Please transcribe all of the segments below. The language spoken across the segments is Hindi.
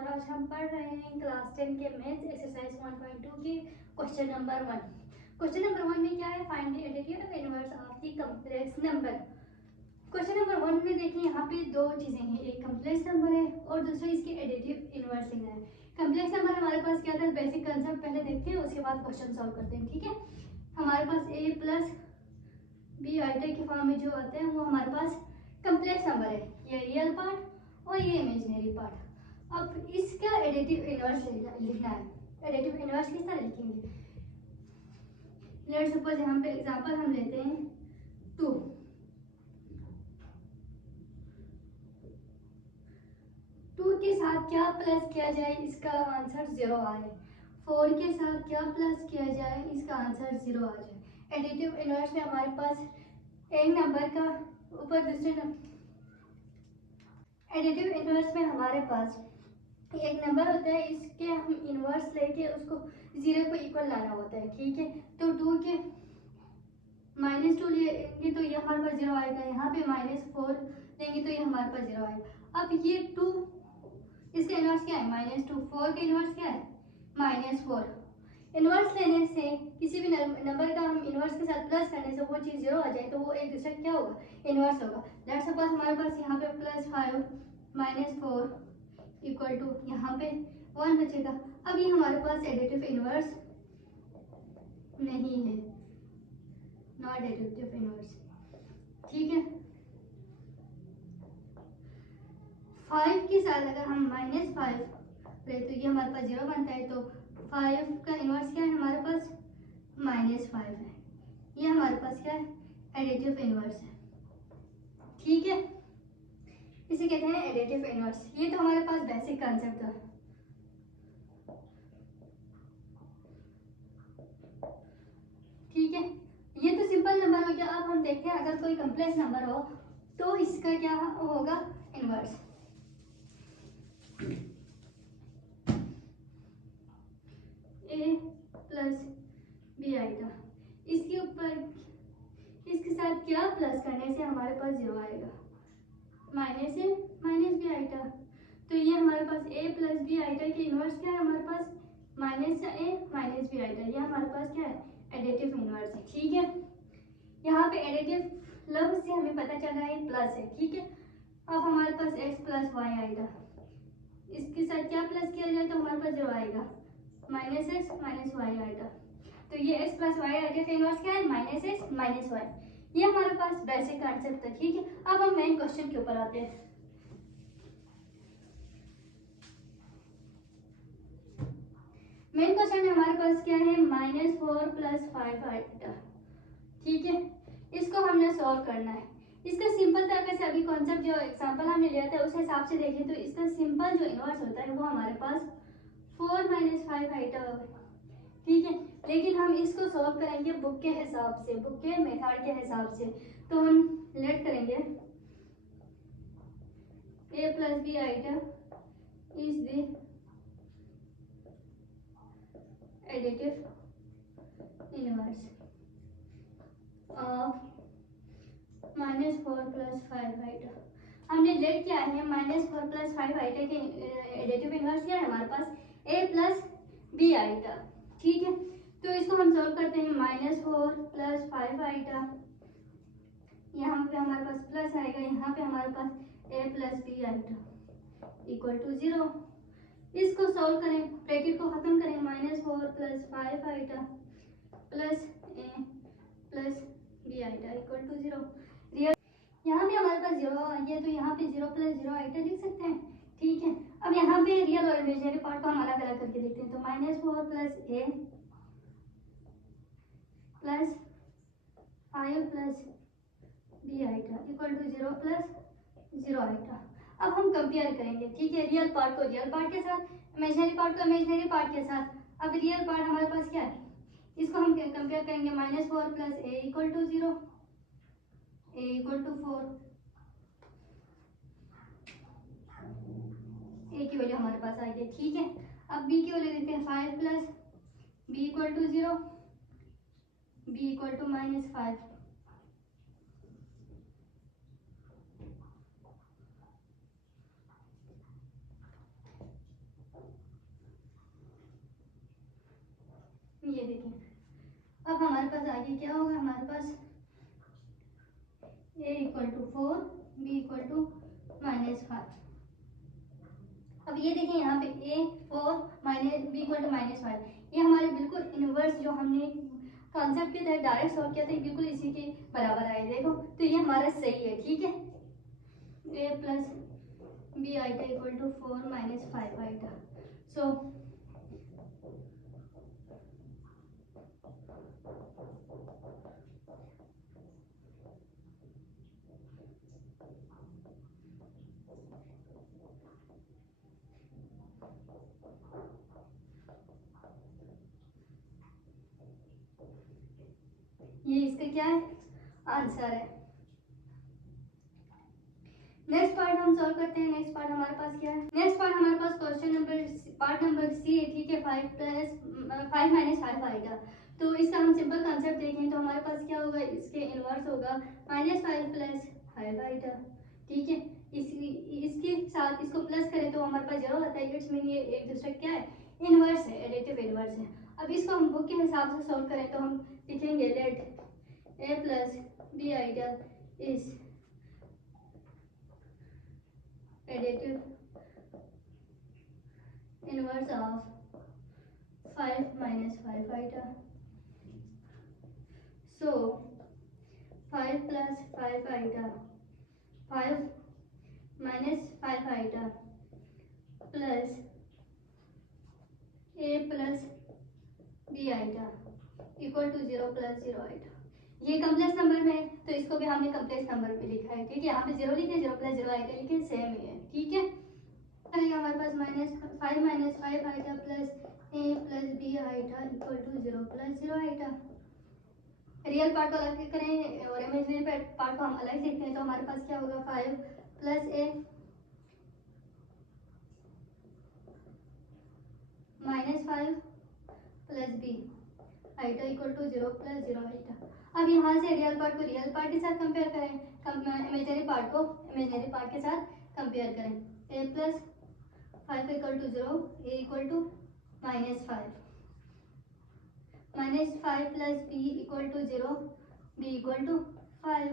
और आज हम पढ़ रहे हैं क्लास 10 के मैथ्स एक्सरसाइज 1.2 की क्वेश्चन नंबर 1। क्वेश्चन नंबर 1 में क्या है, find the additive inverse of the complex number. Question number 1 में देखिए यहाँ पे दो चीजें हैं, एक कॉम्प्लेक्स नंबर है और दूसरा इसके एडिटिव इनवर्स लेना है। कॉम्प्लेक्स नंबर हमारे पास क्या था, बेसिक कंसेप्ट पहले देखते हैं, उसके बाद क्वेश्चन सॉल्व करते हैं। ठीक है, हमारे पास a प्लस बी आइटा के फॉर्म में जो आते हैं वो हमारे पास कॉम्प्लेक्स नंबर है, ये रियल पार्ट और ये इमेजिनरी पार्ट। अब इसका एडिटिव इनवर्स लिखना है। एडिटिव इनवर्स किस तरह लिखेंगे, लेट्स सपोज यहाँ पे एग्जांपल हम लेते हैं 2। 2 के साथ क्या प्लस किया जाए, इसका आंसर 0 आए। 4 के साथ क्या प्लस किया जाए, इसका आंसर 0 आ जाए। एडिटिव इनवर्स में हमारे पास एक नंबर का ऊपर दूसरे नंबर, एडिटिव इनवर्स में हमारे पास एक नंबर होता है, इसके हम इनवर्स लेके उसको 0 को इक्वल लाना होता है। ठीक है, तो 2 के -2 लेंगे तो ये हमारे पास 0 आएगा, यहाँ पे -4 लेंगे तो ये हमारे पास 0 आएगा। अब ये 2 इसका इनवर्स क्या है, -2। 4 का इनवर्स क्या है, -4। इनवर्स लेने से किसी भी नंबर का हम इनवर्स के साथ प्लस करने से वो चीज़ 0 आ जाए तो वो एक दूसरे क्या होगा, इनवर्स होगा। लेट्स सपोज हमारे पास यहाँ पे +5 -4 इक्वल टू यहाँ पे 1 बचेगा। अब ये हमारे पास एडिटिव इनवर्स नहीं है, नॉट एडिटिव इनवर्स। ठीक है, 5 के साथ अगर हम -5 ले तो ये हमारे पास 0 बनता है, तो 5 का इनवर्स क्या है हमारे पास, -5 है। ये हमारे पास क्या है, एडिटिव इनवर्स है। ठीक है, इसे कहते हैं एडिटिव इनवर्स। ये तो हमारे पास बेसिक कंसेप्ट था। ठीक है, ये तो सिंपल नंबर हो गया। अब हम देखते हैं अगर कोई कॉम्प्लेक्स नंबर हो तो इसका क्या होगा, इनवर्स। a प्लस बी आएगा, इसके ऊपर इसके साथ क्या प्लस करने से हमारे पास 0 आएगा, माइनस ए माइनस बी आइटा। तो ये हमारे पास a प्लस बी आइटा के इनवर्स क्या है हमारे पास, -a माइनस बी आइटा। ये हमारे पास क्या है, एडिटिव इनवर्स है। ठीक है, यहाँ पे एडिटिव लफ्ज से हमें पता चल रहा है प्लस है। ठीक है, अब हमारे पास x प्लस वाई आएगा, इसके साथ क्या प्लस किया जाए तो हमारे पास 0 आएगा, -x माइनस वाई आएगा। तो ये x प्लस वाई आएगा का इनवर्स क्या है, -x माइनस वाई। ये हमारे पास बेसिक कॉन्सेप्ट है। ठीक है, अब हम मेन क्वेश्चन के ऊपर आते हैं। मेन क्वेश्चन में हमारे पास क्या है, -4 + 5 आएगा। ठीक है, इसको हमने सॉल्व करना है। इसका सिंपल तरीके से अभी कॉन्सेप्ट जो एग्जांपल हमने लिया था उस हिसाब से देखें तो इसका सिंपल जो इनवर्स होता है वो हमारे पास 4 - 5 आइटा होगा। ठीक है, लेकिन हम इसको सॉल्व करेंगे बुक के हिसाब से, बुक के मेथड के हिसाब से। तो हम लेट करेंगे a plus b iota is the additive inverse of -4 + 5 iota. हमने लेट किया है -4 + 5 आइटा के एडिटिव इनवर्स क्या है हमारे पास, a प्लस बी आइटा। ठीक है, तो इसको हम सॉल्व करते हैं, -4 + 5 आइटा, यहाँ पे हमारे पास प्लस आएगा, यहाँ पे हमारे पास a plus b iota equal to 0। इसको सॉल्व करें, ब्रैकेट को खत्म करें, -4 + 5 iota plus a plus b iota equal to 0। Real यहाँ पे हमारे पास 0 आ गया, तो यहाँ पे 0 + 0 आइटा लिख सकते हैं। ठीक है, अब यहाँ पे रियल और इमेजिनरी पार्ट को हम अलग अलग करके लिखते हैं, तो -4 + a plus 5 plus b iota equal to 0 + 0 iota. अब हम कंपेयर करेंगे। ठीक है, रियल पार्ट को रियल पार्ट के साथ, इमेजिनरी पार्ट को इमेजिनरी पार्ट के साथ। अब रियल पार्ट हमारे पास क्या है, इसको हम कंपेयर करेंगे, -4 + a equal to 0, a equal to 4, a की वैल्यू हमारे पास आ गई। ठीक है, अब b की वैल्यू देखते हैं, 5 + b equal to 0, b equal to -5। आगे क्या होगा हमारे पास a equal to 4, b equal to -5। अब ये देखिए यहाँ पे a 4 minus b equal to -5, ये हमारे बिल्कुल इनवर्स जो हमने कॉन्सेप्ट के तहत डायरेक्ट सॉल्व किया था बिल्कुल इसी के बराबर आए देखो, तो ये हमारा सही है। ठीक है, a plus b iota equal to 4 -5 iota. So ये इसका क्या है आंसर है। नेक्स्ट पार्ट हम सॉल्व करते हैं। नेक्स्ट पार्ट हमारे पास क्या है, नेक्स्ट पार्ट हमारे पास question number part number C है। ठीक है, 5 प्लस 5 आएगा। तो इसका हम सिंपल कॉन्सेप्ट देखें तो हमारे पास क्या होगा, इसके इनवर्स होगा -5 प्लस 5 आएगा। ठीक है, इसके साथ इसको प्लस करें तो हमारे पास 0 आता है। इट्स मीन ये एक दूसरे क्या है इनवर्स है, एडिटिव इनवर्स है। अब इसको हम बुक के हिसाब से सॉल्व करें तो हम लिखेंगे let a plus b iota is additive inverse of 5 minus 5 iota. So 5 plus 5 iota, 5 minus 5 iota plus a plus b iota equal to 0 plus 0 iota. ये कम्प्लेक्स नंबर में तो इसको भी हमने कम्प्लेक्स नंबर में लिखा है। ठीक है, यहाँ पे 0 लिखे, 0 प्लस 0 आइटा लिखे, सेम ही है। ठीक है, हमारे पास -5 minus 5 iota plus a plus b iota equal to 0 plus 0 iota. Real part को अलग करें और इमेजिनरी पार्ट को हम अलग देखते हैं तो हमारे पास क्या होगा 5 plus a -5 plus b iota equal to 0 plus 0 iota. अब यहाँ से रियल पार्ट को रियल पार्ट के साथ कंपेयर करें, इमेजिनरी पार्ट को इमेजिनरी पार्ट के साथ कंपेयर करें। a plus 5 equal to 0, a equal to -5, -5 plus b equal to 0, b equal to 5।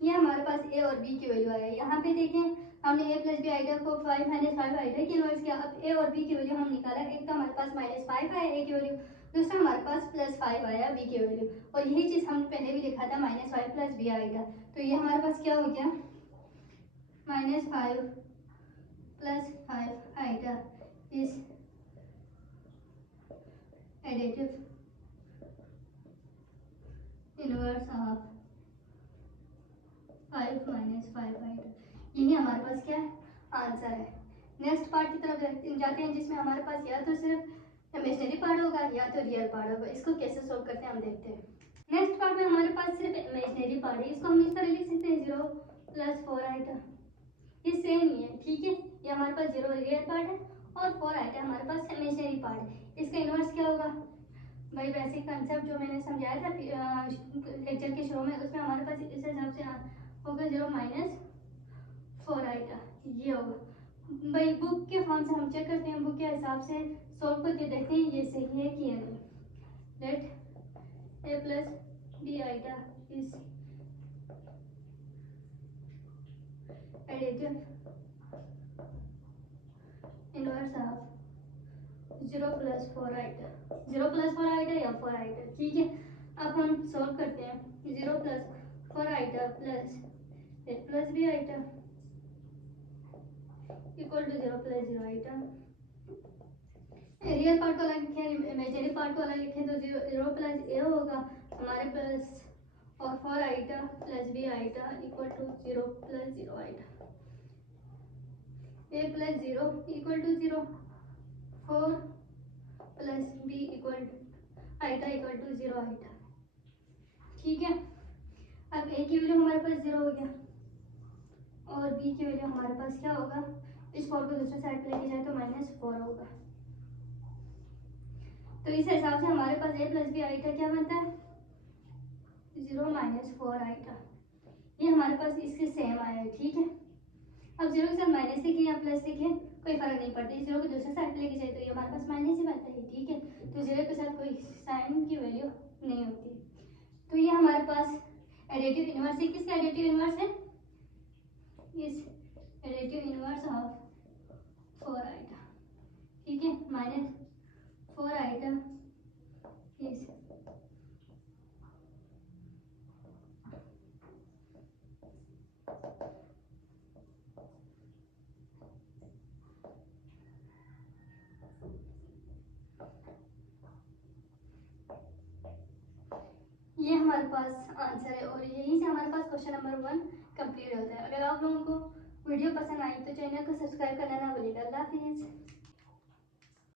ये हमारे पास a और b की वैल्यू आया। यहाँ पे देखें हमने a प्लस बी आइडिया को 5 माइनस 5 आइडिया की इनवर्स किया। अब a और b की वैल्यू हम निकाला, एक तो हमारे पास -5 आया a की वैल्यू, दूसरा हमारे पास +5 आया b की वैल्यू, और यही चीज़ हमने पहले भी लिखा था -5 प्लस b आइडिया। तो ये हमारे पास क्या हो गया -5 plus 5 idea is additive inverse of 5 minus 5 idea. यही हमारे पास क्या है आंसर है। नेक्स्ट पार्ट की तरफ जाते हैं जिसमें हमारे पास या तो सिर्फ इमेजिनरी पार्ट होगा या तो रियल पार्ट होगा। इसको कैसे सोल्व करते हैं हम देखते हैं। नेक्स्ट पार्ट में हमारे पास सिर्फ इमेजिनरी पार्ट है, इसको हम इस तरह लिख सकते हैं 0 प्लस 4 आइटा। ये सेम ही है। ठीक है, ये हमारे पास 0 रियल पार्ट है और 4 आइटा हमारे पास इमेजिनरी पार्ट है। इसका इनवर्स क्या होगा भाई, बेसिक कंसेप्ट जो मैंने समझाया था लेक्चर के शुरू में, उसमें हमारे पास इस हिसाब से होगा 0 माइनस 4 आइटा। ये होगा भाई बुक के फॉर्म से हम चेक करते हैं, बुक के हिसाब से सॉल्व करके देखते हैं ये सही है कि नहीं। Let a plus b iota is additive inverse of 0 plus 4 iota, 0 plus 4 iota या 4 आइटा। ठीक है, अब हम सॉल्व करते हैं 0 plus 4 iota plus a plus b iota equal to 0 plus 0 iota. Real part को अलग लिखें, इमेजिनरी पार्ट को अलग लिखें तो 0 प्लस a होगा हमारे प्लस और 4 iota plus b iota equal to 0 plus 0 iota. a plus 0 equal to 0, 4 plus b equal iota equal to 0 iota. ठीक है, अब a की वैल्यू हमारे पास 0 हो गया और b की वैल्यू हमारे पास क्या होगा, इस 4 को दूसरे साइड पे लेके जाए तो -4 होगा। तो इस हिसाब से हमारे पास a प्लस बी आइटा क्या बनता है 0 माइनस 4 आइटा। ये हमारे पास इसके सेम आया है। ठीक है, अब 0 के साथ माइनस लिखे या प्लस लिखे कोई फर्क नहीं पड़ता, 0 को दूसरे साइड पे लेके जाए तो ये हमारे पास माइनस ही बनता है। ठीक है। तो 0 के साथ कोई साइन की वैल्यू नहीं होती। तो ये हमारे पास एडिटिव इनवर्स है। किसका एडिटिव इनवर्स है? इस एडिटिव इनवर्स ऑफ 4 आइटा, ठीक है, -4 आइटा इस ये हमारे पास आंसर है और यहीं से हमारे पास क्वेश्चन नंबर 1 कंप्लीट होता है। अगर आप लोगों को वीडियो पसंद आई तो चैनल को सब्सक्राइब करना ना भूलिएगा। अल्लाह हाफिज़।